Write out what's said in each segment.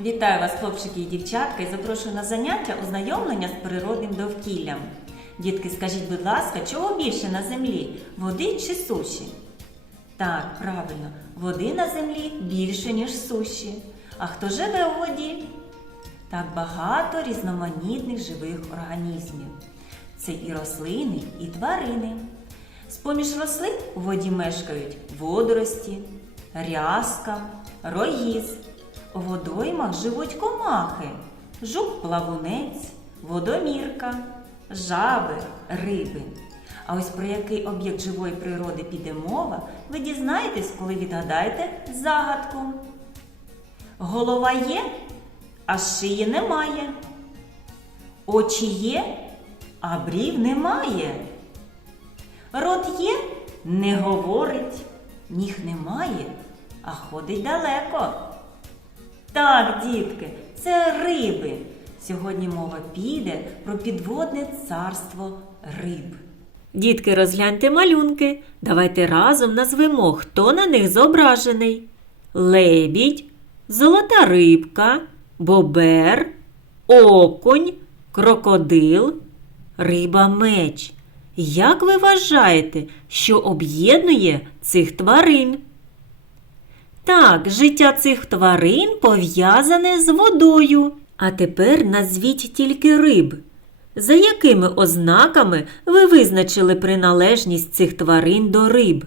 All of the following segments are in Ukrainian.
Вітаю вас, хлопчики і дівчатка, і запрошую на заняття ознайомлення з природним довкіллям. Дітки, скажіть, будь ласка, чого більше на землі? Води чи суші? Так, правильно, води на землі більше, ніж суші. А хто живе у воді? Так багато різноманітних живих організмів. Це і рослини, і тварини. З-поміж рослин у воді мешкають водорості, рязка, роїз. У водоймах живуть комахи, жук-плавунець, водомірка, жаби, риби. А ось про який об'єкт живої природи піде мова, ви дізнаєтесь, коли відгадаєте загадку. Голова є, а шиї немає. Очі є, а брів немає. Рот є, не говорить, ніг немає, а ходить далеко. Так, дітки, це риби. Сьогодні мова піде про підводне царство риб. Дітки, розгляньте малюнки. Давайте разом назвемо, хто на них зображений: лебідь, золота рибка, бобер, окунь, крокодил, риба меч. Як ви вважаєте, що об'єднує цих тварин? Так, життя цих тварин пов'язане з водою. А тепер назвіть тільки риб. За якими ознаками ви визначили приналежність цих тварин до риб?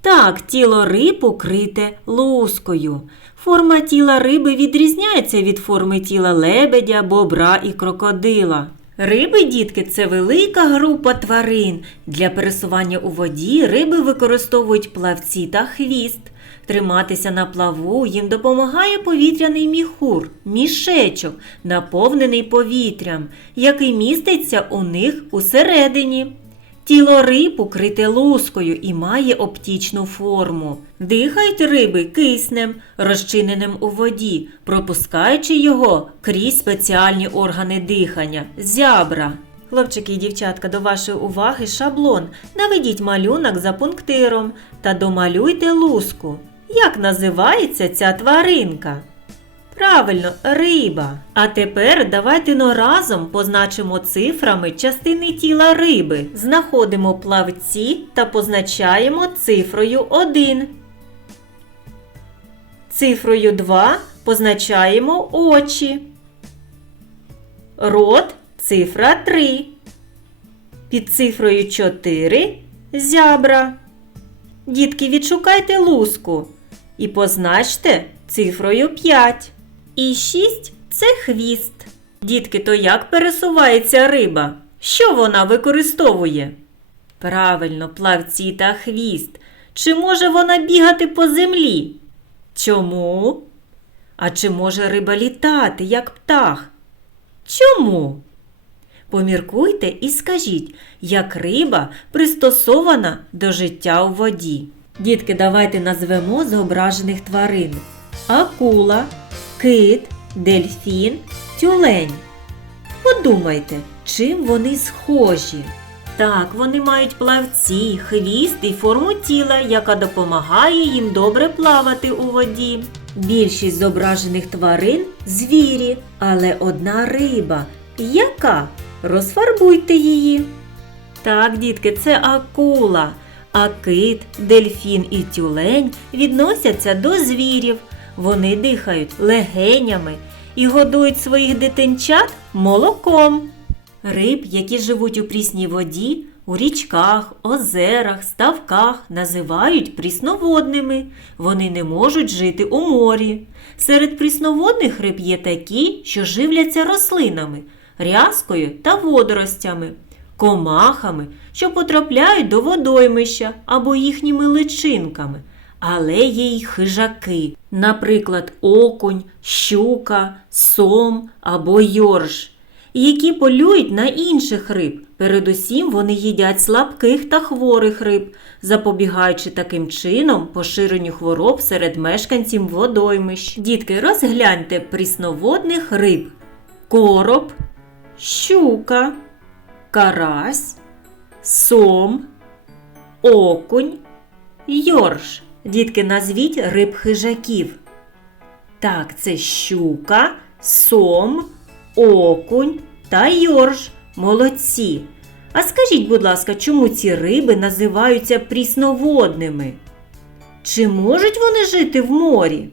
Так, тіло риб укрите лускою. Форма тіла риби відрізняється від форми тіла лебедя, бобра і крокодила. Риби, дітки, це велика група тварин. Для пересування у воді риби використовують плавці та хвіст. Триматися на плаву їм допомагає повітряний міхур, мішечок, наповнений повітрям, який міститься у них усередині. Тіло риб укрите лускою і має оптічну форму. Дихають риби киснем, розчиненим у воді, пропускаючи його крізь спеціальні органи дихання зябра. Хлопчики і дівчатка, до вашої уваги шаблон. Наведіть малюнок за пунктиром та домалюйте луску. Як називається ця тваринка? Правильно, риба. А тепер давайте но разом позначимо цифрами частини тіла риби. Знаходимо плавці та позначаємо цифрою 1. Цифрою 2 позначаємо очі. Рот цифра 3. Під цифрою 4 зябра. Дітки, відшукайте луску і позначте цифрою 5. І 6 це хвіст. Дітки, то як пересувається риба? Що вона використовує? Правильно, плавці та хвіст. Чи може вона бігати по землі? Чому? А чи може риба літати, як птах? Чому? Поміркуйте і скажіть, як риба пристосована до життя у воді. Дітки, давайте назвемо зображених тварин: акула, кит, дельфін, тюлень. Подумайте, чим вони схожі. Так, вони мають плавці, хвіст і форму тіла, яка допомагає їм добре плавати у воді. Більшість зображених тварин звірі, але одна риба. Яка? Розфарбуйте її. Так, дітки, це акула. А кит, дельфін і тюлень відносяться до звірів. Вони дихають легенями і годують своїх дитинчат молоком. Риб, які живуть у прісній воді, у річках, озерах, ставках називають прісноводними. Вони не можуть жити у морі. Серед прісноводних риб є такі, що живляться рослинами, рязкою та водоростями, комахами, що потрапляють до водоймища або їхніми личинками. Але є й хижаки, наприклад, окунь, щука, сом або йорш, які полюють на інших риб. Передусім вони їдять слабких та хворих риб, запобігаючи таким чином поширенню хвороб серед мешканців водоймищ. Дітки, розгляньте прісноводних риб: короб, щука, карась, сом, окунь, йорш. Дітки, назвіть риб хижаків. Так, це щука, сом, окунь та йорж. Молодці. А скажіть, будь ласка, чому ці риби називаються прісноводними? Чи можуть вони жити в морі?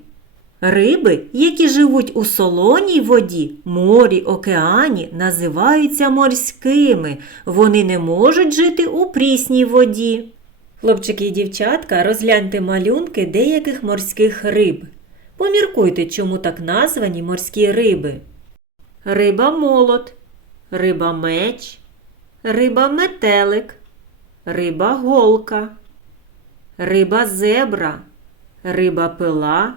Риби, які живуть у солоній воді, морі, океані, називаються морськими. Вони не можуть жити у прісній воді. Хлопчики і дівчатка, розгляньте малюнки деяких морських риб. Поміркуйте, чому так названі морські риби. Риба молот, риба меч, риба метелик, риба голка, риба зебра, риба пила,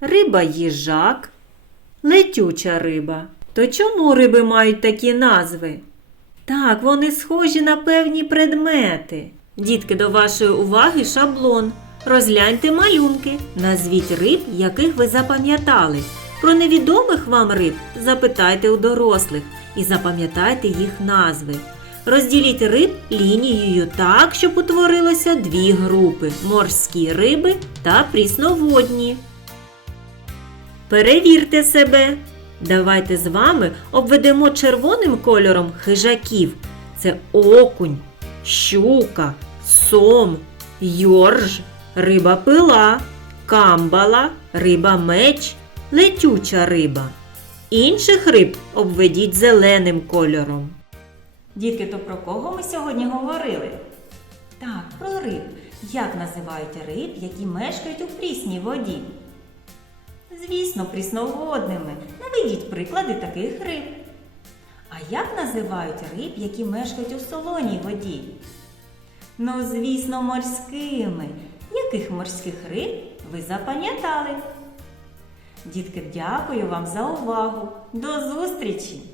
риба їжак, летюча риба. То чому риби мають такі назви? Так, вони схожі на певні предмети. Дітки, до вашої уваги шаблон. Розгляньте малюнки, назвіть риб, яких ви запам'ятали. Про невідомих вам риб запитайте у дорослих і запам'ятайте їх назви. Розділіть риб лінією так, щоб утворилося дві групи морські риби та прісноводні. Перевірте себе. Давайте з вами обведемо червоним кольором хижаків. Це окунь, щука, сом, йорж, риба пила, камбала, риба меч, летюча риба. Інших риб обведіть зеленим кольором. Дітки, то про кого ми сьогодні говорили? Так, про риб. Як називають риб, які мешкають у прісній воді? Звісно, прісноводними. Наведіть приклади таких риб. А як називають риб, які мешкають у солоній воді? Ну, звісно, морськими. Яких морських риб ви запам'ятали? Дітки, дякую вам за увагу. До зустрічі!